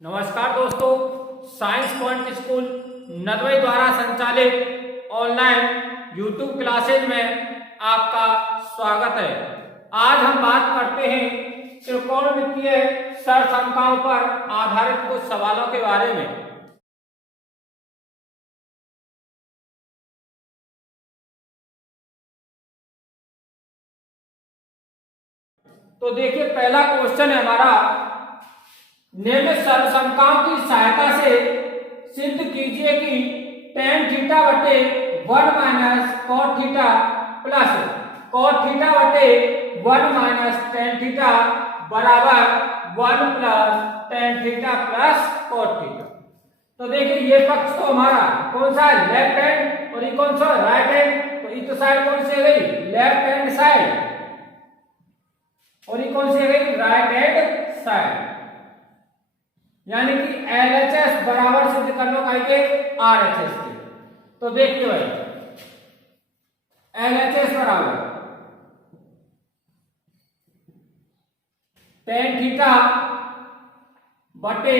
नमस्कार दोस्तों, science point school Nadbai द्वारा संचालित ऑनलाइन यूट्यूब क्लासेज में आपका स्वागत है। आज हम बात करते हैं त्रिकोणमितीय सरसंख्याओं पर आधारित कुछ सवालों के बारे में। तो देखिए, पहला क्वेश्चन है हमारा, निम्न सरसंख्याओं की सहायता से सिद्ध कीजिए कि tan थीटा बटे 1 minus cot theta plus cot theta बटे 1 माइनस tan थीटा बराबर 1 plus tan theta plus cot theta. तो देखिए, ये पक्ष तो हमारा कौन सा है, लेफ्ट हैंड, और ये कौन सा राइट हैंड। तो इस साइड कौन सी है गई, लेफ्ट हैंड साइड, और ये कौन सी है गई, राइट हैंड साइड। यानी कि LHS बराबर सिद्ध कर लो के RHS के। तो देखिए भाई, LHS बराबर tan थीटा बटे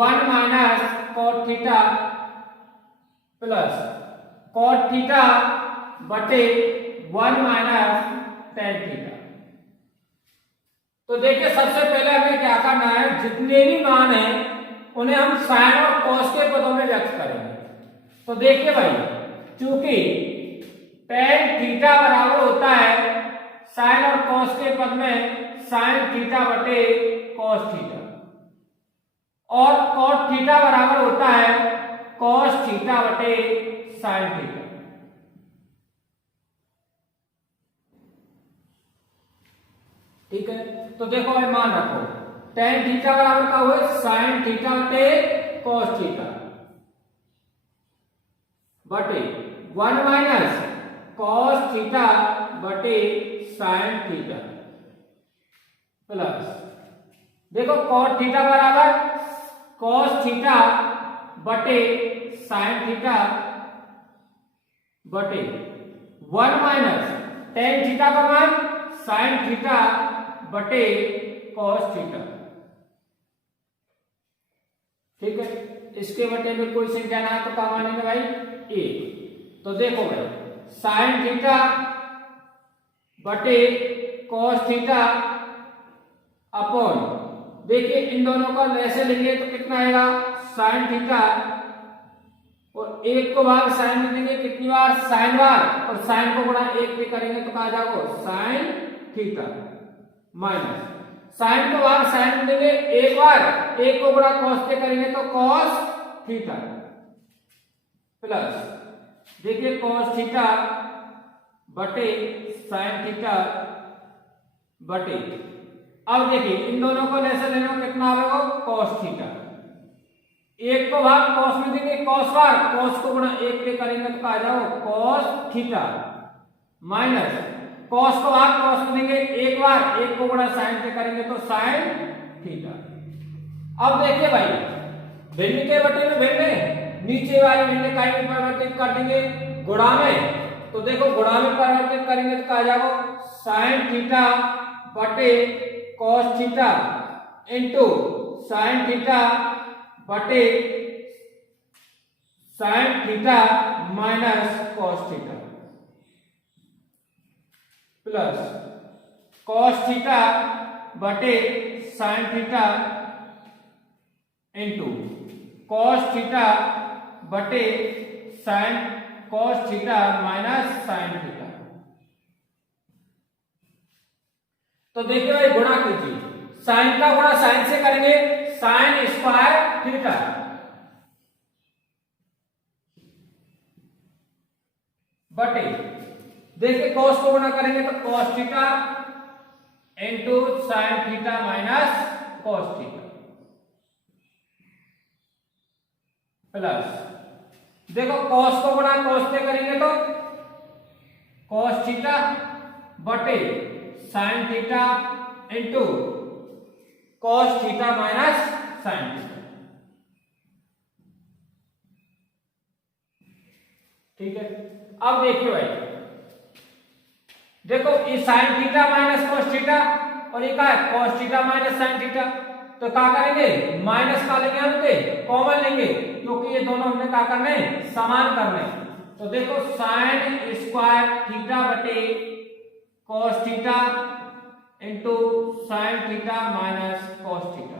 1 minus cot theta plus cot theta बटे 1 माइनस tan थीटा। तो देखिए, सबसे पहले हमें क्या करना है, जितने भी मान हैं उन्हें हम साइन और कॉस के पदों में व्यक्त करेंगे। तो देखिए भाई, चूंकि tan थीटा बराबर होता है साइन और कॉस के पद में साइन थीटा बटे कॉस थीटा, और cot थीटा बराबर होता है कॉस थीटा बटे साइन थीटा। ठीक है, तो देखो भाई, मान रखो tan थीटा बराबर का हुआ साइन थीटा बटे कॉस थीटा बटे 1 माइनस कॉस थीटा बटे साइन थीटा प्लस, देखो cot थीटा बराबर कॉस थीटा बटे साइन थीटा बटे 1 माइनस tan थीटा का मान साइन थीटा बटे कॉस थीटा। ठीक है, इसके बटे में कोई संख्या ना तो क्या मानेंगे भाई, 1। तो देखो भाई, साइन थीटा बटे कॉस थीटा अपॉन, देखिए इन दोनों को ऐसे लेंगे तो कितना आएगा, साइन थीटा, और 1 को भाग साइन में देंगे कितनी बार, साइन बार, और साइन को गुणा 1 पे करेंगे तो कहा जाएगा साइन थीटा माइनस साइन को भाग साइन में देंगे 1 बार, 1 को गुणा कॉस पे करेंगे तो कॉस थीटा प्लस, देखिए कॉस थीटा बटे साइन थीटा बटे, अब देखिए इन दोनों को ऐसे लेना कितना आएगा, कॉस थीटा, 1 को भाग कॉस में देंगे कॉस बार, कॉस को गुणा 1 पे करेंगे तो कहा जाओ कॉस थीटा माइनस कॉस को भाग कॉस में देंगे 1 बार, 1 को गुणा साइन पे करेंगे तो साइन थीटा। अब देखिए भाई, भिन्न के बटे में भिन्न, नीचे वाले भिन्न का ही परिवर्तित कर देंगे गुणा में। तो देखो, गुणा में परिवर्तित करेंगे तो कहा जाएगा साइन थीटा बटे cos theta into sine theta बटे sine theta minus cos theta plus cos theta बटे sine theta into cos theta बटे sine cos theta minus sine theta. तो देखिए भाई, गुणा कीजिए, साइन का गुणा साइन से करेंगे, साइन स्क्वायर थीटा बटे, देखिए कॉस को गुणा करेंगे तो cos theta into sine theta minus cos theta plus, देखो कॉस को गुणा कॉस पे करेंगे तो कॉस थीटा बटे sine theta into cos theta minus sine theta. ठीक है, अब देखिए भाई, देखो ये sign theta minus cos theta और ये क्या है, cos theta minus sine theta. तो क्या करेंगे, माइनस का लेंगे हम पे, कॉमन लेंगे, क्योंकि ये दोनों हमने क्या करने, समान करने। तो देखो साइन स्क्वायर थीटा बटे cos theta into sine theta minus cos theta.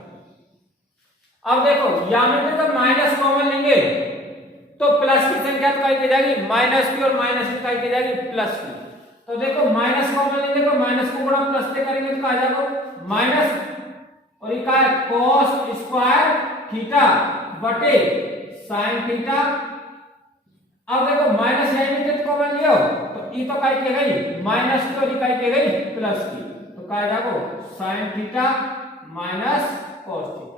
अब देखो यहां में जब माइनस कॉमन लेंगे तो प्लस की संख्या तो काय की जाएगी माइनस की, और माइनस की काय की जाएगी प्लस की। तो देखो माइनस कॉमन लेंगे तो माइनस को गुणा प्लस से करेंगे तो क्या आ जाएगा माइनस, और ये क्या है cos स्क्वायर थीटा बटे sin थीटा। अब देखो माइनस यहीं में कितना कॉमन लियो तो ये तो काय की गई माइनस की, और ये काय की गई प्लस की, तो क्या आ जाएगा sin theta minus cos theta.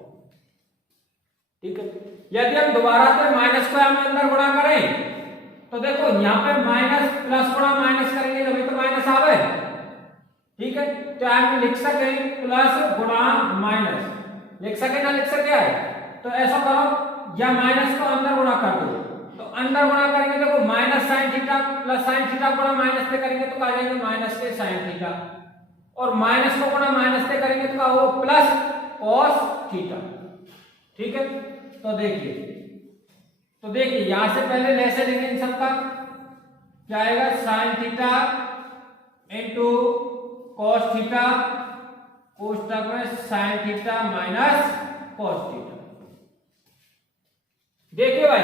ठीक है, यदि हम दोबारा से माइनस को हम अंदर गुणा करें तो देखो यहाँ पे माइनस प्लस गुणा माइनस करेंगे जब तो माइनस आवे। ठीक है, तो आप लिख सके प्लस गुणा माइनस, लिख सके ना लिख सके है, तो ऐसा करो या माइनस को अंदर गुणा कर दो, तो अंदर गुणा करेंगे देखो minus sine theta plus sine theta गुणा माइनस पे करेंगे तो क्या आ जाएंगे माइनस के साइन थीटा, और माइनस को गुणा माइनस पे करेंगे तो क्या होगा प्लस कॉस थीटा। ठीक है, तो देखिए यहां से पहले लेसे लेंगे इन सबका, क्या आएगा sine theta into cos theta, कोष्टक में sine theta minus cos theta. देखिए भाई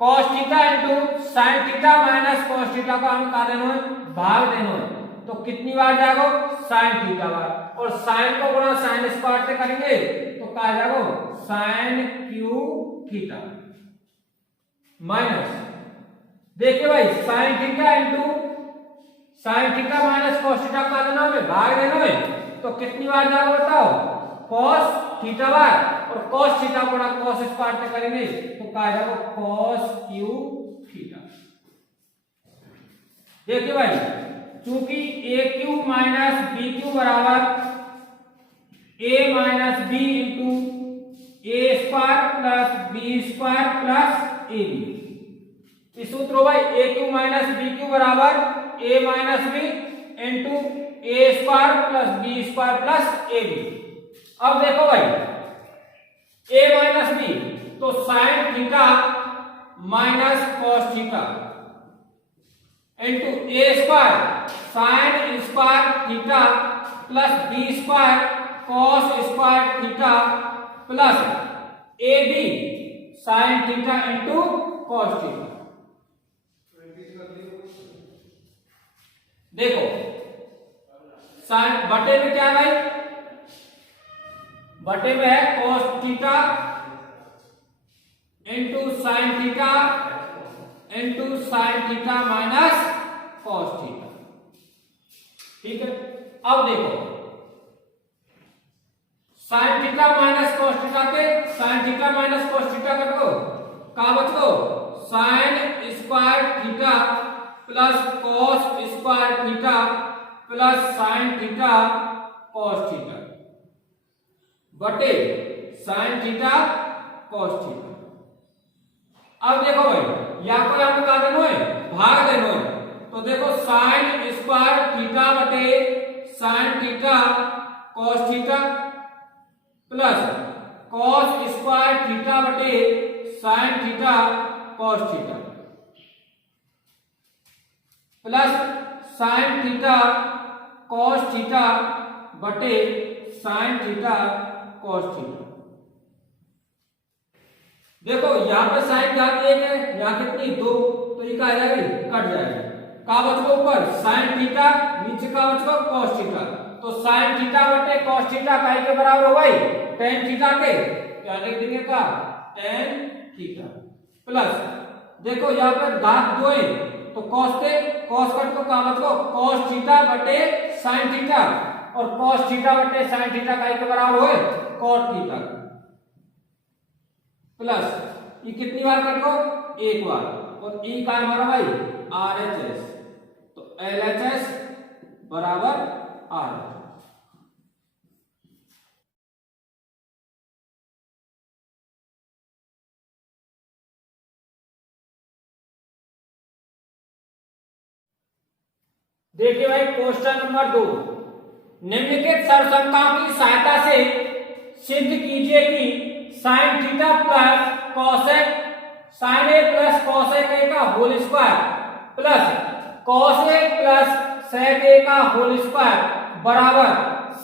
cos theta into sine theta minus cos theta को हम क्या देना है भाग देना है, तो कितनी बार जाएगा साइन थीटा बार, और साइन को गुणा साइन स्क्वायर से करेंगे तो क्या आ जाएगा साइन क्यू थीटा माइनस, देखिए भाई sign theta into sine theta minus cos theta का देना है भाग देना है, तो कितनी बार जाएगा बताओ कॉस थीटा बार, और कॉस थीटा गुणा कॉस स्क्वायर से करेंगे तो क्या आ जाएगा कॉस क्यू थीटा। देखिए भाई चूंकि a cube minus b cube बराबर a minus b into a square plus b square plus a b, इस सूत्र भाई a cube minus b cube बराबर a minus b into a square plus b square plus a b. अब देखो भाई a minus b तो sine theta minus cos theta into a square sine square theta plus b square cos square theta plus a B sign theta into cos theta. देखो sine बटे में क्या है भाई, बटे में है cos theta into sine theta into sine theta minus cos theta. ठीक है, अब देखो sine theta minus cos theta के sine theta minus cos theta कर दो, का बचो sine square theta plus cos square theta plus sine theta cos theta बटे साइन थीटा कॉस थीटा। अब देखो भाई या को यहां पे क्या देना है भाग देना है, तो देखो साइन स्क्वायर थीटा बटे sine theta cos theta plus cos square theta बटे sine theta cos theta plus sine theta cos theta बटे साइन थीटा कॉस थीटा। देखो यहां पर साइन क्या एक है, यहां कितनी दो, तो ये क्या आ जाएगी कट जाएगी, का बचको ऊपर साइन थीटा नीचे का बचको कॉस थीटा, तो साइन थीटा बटे कॉस थीटा काहे के बराबर हो गई tan थीटा के, क्या लिख देंगे का tan थीटा प्लस देखो यहां पर घात दो है तो cos से cos कट को का बचको cos थीटा बटे sin थीटा, और cos थीटा बटे sin थीटा काहे के बराबर होए cot थीटा प्लस ये कितनी बार कटो एक बार, और ई का हमारा भाई RHS, तो LHS बराबर R। देखिए भाई क्वेश्चन नंबर 2, निम्नलिखित सरसंख्याओं की सहायता से सिद्ध कीजिए कि sine theta plus cosec sine A plus cosec A का whole square plus cos A plus sec A का होल स्क्वायर बराबर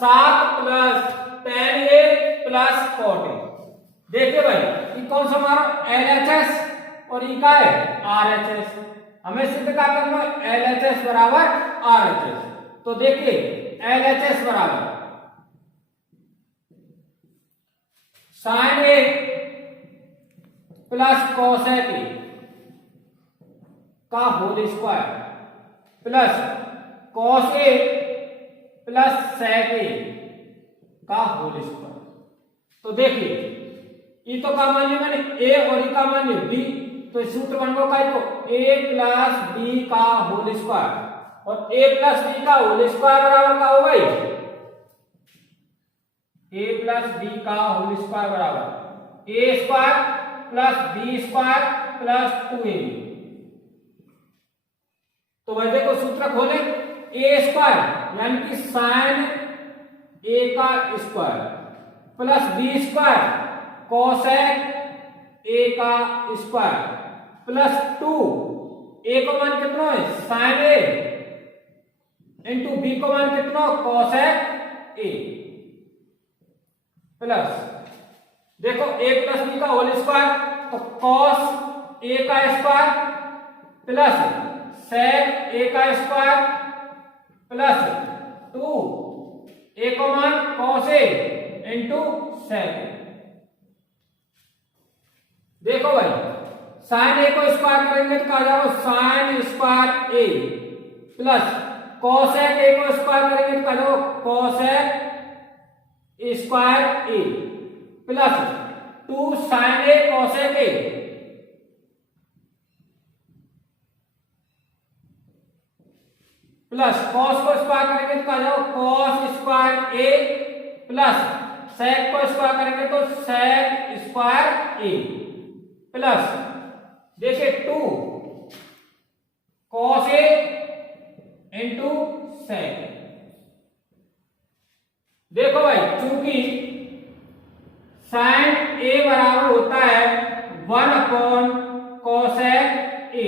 7 plus tan A plus cot A. देखिए भाई ये कौन सा हमारा LHS और ये का है RHS। हमें सिद्ध क्या करना है LHS बराबर RHS। तो देखिए LHS बराबर sine A plus cosec A का whole square plus cos A plus sec A का होल स्क्वायर। तो देखिए ये तो का मान लिया मैंने a और ये का मान लिया b, तो सूत्र बन गया का तो a प्लस b का होल स्क्वायर और a प्लस b का होल स्क्वायर बराबर का होगा a प्लस b का होल स्क्वायर बराबर a square plus b square plus 2ab। तो भाई देखो सूत्र खोले a स्क्वायर यानी कि साइन a का square plus b square cosec a का स्क्वायर प्लस 2 a को मान कितना है साइन a इंटू b को मान कितना कोसेक a प्लस देखो a प्लस b का होल स्क्वायर तो कॉस a का स्क्वायर प्लस सेक a का स्क्वायर प्लस 2 a को मान कॉस a इंटू सेक। देखो भाई साइन ए को स्क्वायर करेंगे तो कहा जाएगा sine square A plus cosec A को स्क्वायर करेंगे तो कहा जाएगा cosec square A plus 2 sine A cosec A plus cos को स्क्वायर करेंगे तो कहा जाएगा cos square A plus sec को स्क्वायर करेंगे तो सेक स्क्वायर ए प्लस देखिए 2 कॉस ए इंटू सेक। देखो भाई चूंकि साइन ए बराबर होता है 1 अपॉन कॉसेक ए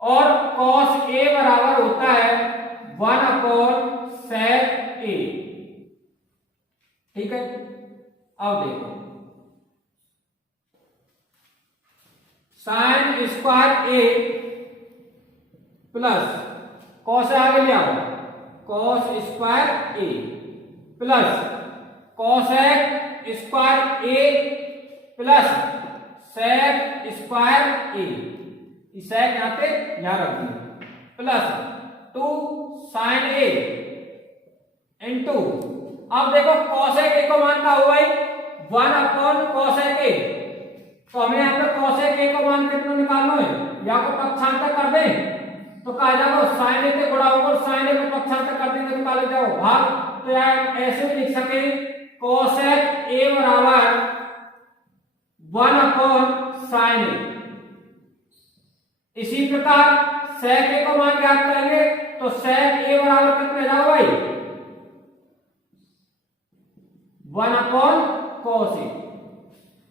और कॉस ए बराबर होता है 1 अपॉन सेक ए। ठीक है अब देखो sine square A plus cos आगे ले आओ cos square A plus cosec square A plus sec square ए, सेक यहां पे यहां रख दिया प्लस 2 साइन ए इंटू अब देखो कॉसेक ए को मान का हुआ 1 अपॉन कॉसेक ए। तो हमें यहाँ पे कॉसेक ए को मान कितना निकालना है या को पक्षांतर कर दें तो कहा जाएगा साइन ए से गुणा होगा साइन ए को पक्षांतर कर देंगे तो निकाले जाओ भाग। तो यार ऐसे भी लिख सके कॉसेक ए बराबर 1 अपॉन साइन ए। इसी प्रकार सेक ए को मान ज्ञात करेंगे तो सेक ए बराबर कितना जाओ भाई 1 अपॉन कॉस ए।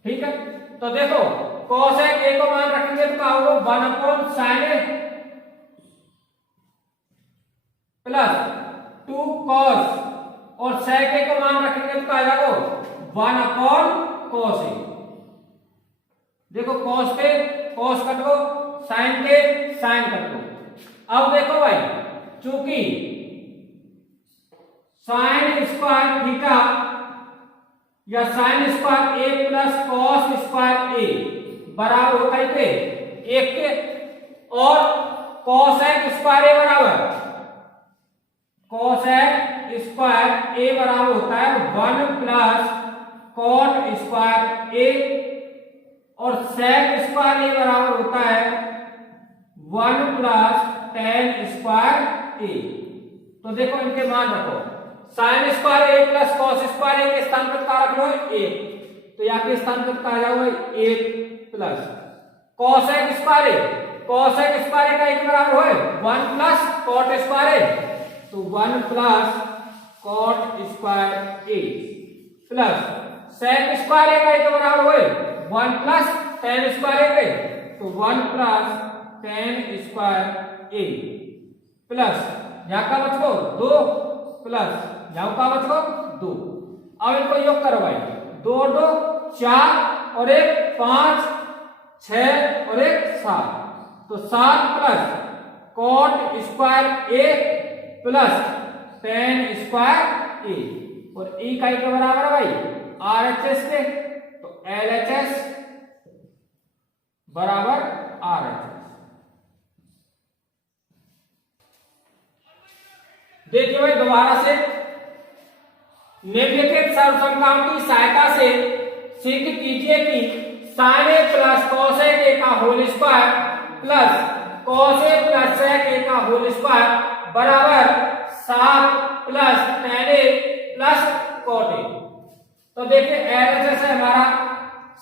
ठीक है तो देखो कॉसेक ए को मान रखेंगे तो क्या होगा 1 upon sine A plus 2 cos और सेक ए को मान रखेंगे तो क्या जाएगा 1 अपॉन कॉस ए। देखो कॉस पे कॉस कट लो साइन पे साइन कट लो। अब देखो भाई चूंकि साइन स्क्वायर थीटा या sign square A plus cos square ए बराबर होता है पे 1 के और कॉसेक स्क्वायर ए बराबर कॉसेक स्क्वायर ए बराबर होता है 1 प्लस कॉट स्क्वायर ए और सेक स्क्वायर ए बराबर होता है 1 प्लस टेन स्क्वायर ए। तो देखो इनके मान रखो sign square A plus cos square ए के स्थान पर क्या रख लो 1 तो यहाँ के स्थान पर क्या जाओगे 1 प्लस कॉसेक स्क्वायर ए का एक बराबर है 1 प्लस कॉट स्क्वायर ए तो 1 plus cot square A plus sec square ए का के बराबर हुए 1 प्लस tan स्क्वायर ए तो 1 plus tan square A plus यहाँ का बचको 2 प्लस यहाँ का बचको 2। अब इनको योग करो भाई, 2 2 4 और 1 5 6 और 1 7 तो 7 plus cot square A plus tan square ए और ई का के बराबर है भाई RHS के तो LHS बराबर RHS। देखिए भाई दोबारा से निम्नलिखित सर्वसंख्याओं की सहायता से सिद्ध कीजिए कि sin a plus cos a का whole square plus cos a plus sec a का होल स्क्वायर बराबर 7 plus tan a plus cot a। तो देखिए LHS है हमारा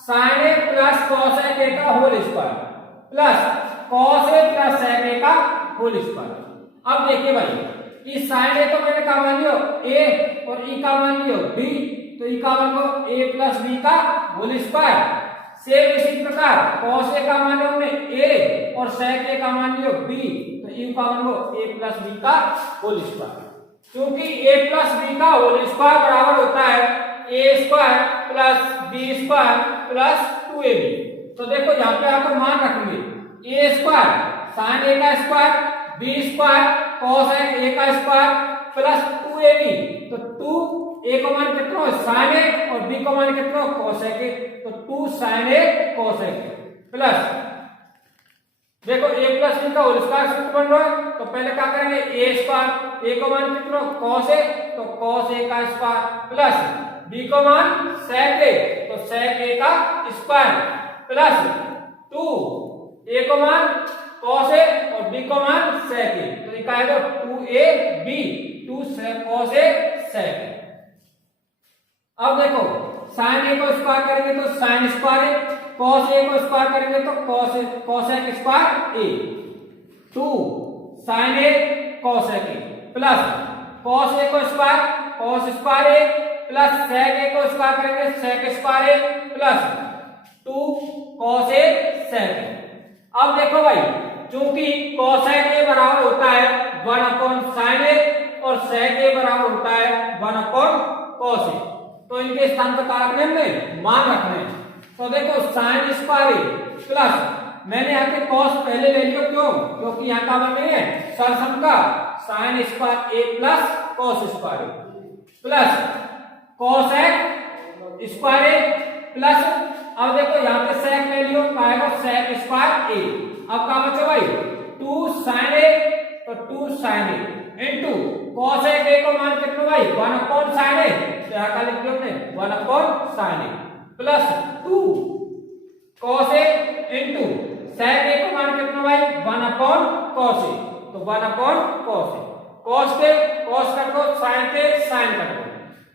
sin a plus cos a का whole square plus cos a plus sec a का whole square. अब देखिए भाई कि sin a तो मैंने का मान लियो a और e का मान लियो b तो e का मान लो a प्लस b का होल स्क्वायर। सेम इसी प्रकार cos a का मान लियो हमने a और sec a का मान लियो b तो e का मान लो a प्लस b का होल स्क्वायर। क्योंकि a प्लस b का होल स्क्वायर बराबर होता है a square plus b square plus 2ab। तो देखो यहाँ पे आपको मान रखेंगे a स्क्वायर sin a का square b square cos a का स्क्वायर प्लस 2ab तो 2 a का मान कितना है sin a और b का मान कितना है cos a के तो 2 sin a cos a plus देखो a प्लस b का होल स्क्वायर सूत्र बन रहा है तो पहले क्या करेंगे a स्क्वायर a का मान कितना cos a तो cos a का स्क्वायर प्लस b का मान sec a तो sec a का स्क्वायर प्लस 2 a का मान cos a और b का मान sec a तो ये क्या आएगा 2ab 2 cos a sec a। अब देखो sin a को स्क्वायर करेंगे तो sin square a cos a को स्क्वायर करेंगे तो cos a square a 2 sin a cos a plus cos a को square cos square a plus sec a को स्क्वायर करेंगे sec square a plus 2 cos a sec a। अब देखो भाई चूंकि cos a बराबर होता है 1 अपॉन sin a और sec a बराबर होता है 1 अपॉन cos a तो इनके स्थान पर क्या रखने में मान रखने हैं। तो देखो sin स्क्वायर a प्लस मैंने यहाँ पे cos पहले ले लियो क्यों क्योंकि यहाँ का मान नहीं है सरसंख्या sin square a plus cos square a plus cos a square a plus अब देखो यहाँ पे sec ले लियो पाएगा sec स्क्वायर a। अब क्या बचा भाई 2 sin a तो 2 sin a into cos a को मान कितना भाई 1 अपॉन sin a तो यहाँ का लिख दिया हमने 1 upon sin a plus 2 cos a into sec a को मान कितना भाई 1 अपॉन cos a तो 1 अपॉन cos a cos के cos कर दो sin के sin कर दो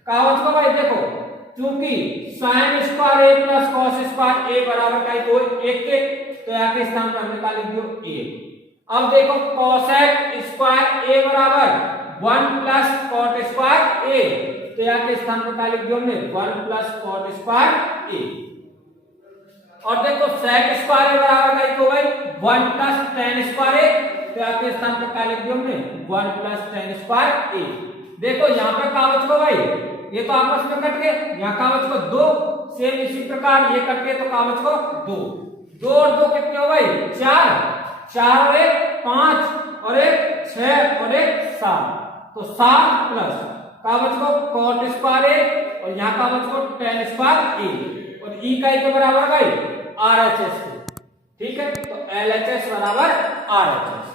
क्या बचेगा भाई देखो चूंकि sin square a plus cos square a बराबर का ही 1 के तो यहाँ के स्थान पर हमने क्या लिख दिया 1। अब देखो cosec स्क्वायर a बराबर 1 प्लस cot स्क्वायर a तो यहाँ के स्थान पर क्या लिख दिया हमने 1 प्लस cot स्क्वायर a। और देखो sec स्क्वायर a बराबर का ही भाई 1 प्लस tan स्क्वायर a तो यहाँ के स्थान पर क्या लिख दिया हमने 1 प्लस tan स्क्वायर a। देखो यहाँ पे क्या बचेगा भाई ये तो आपस में कट गए यहाँ का बचेगा 2 सेम इसी प्रकार ये कट गए तो का बचेगा 2 2 और 2 कितने हो भाई 4 4 और 1 5 और 1 6 और 1 7 तो 7 प्लस का बचेगा cot स्क्वायर a और यहाँ का बचेगा tan स्क्वायर a और e का के बराबर भाई RHS ठीक है तो LHS बराबर RHS।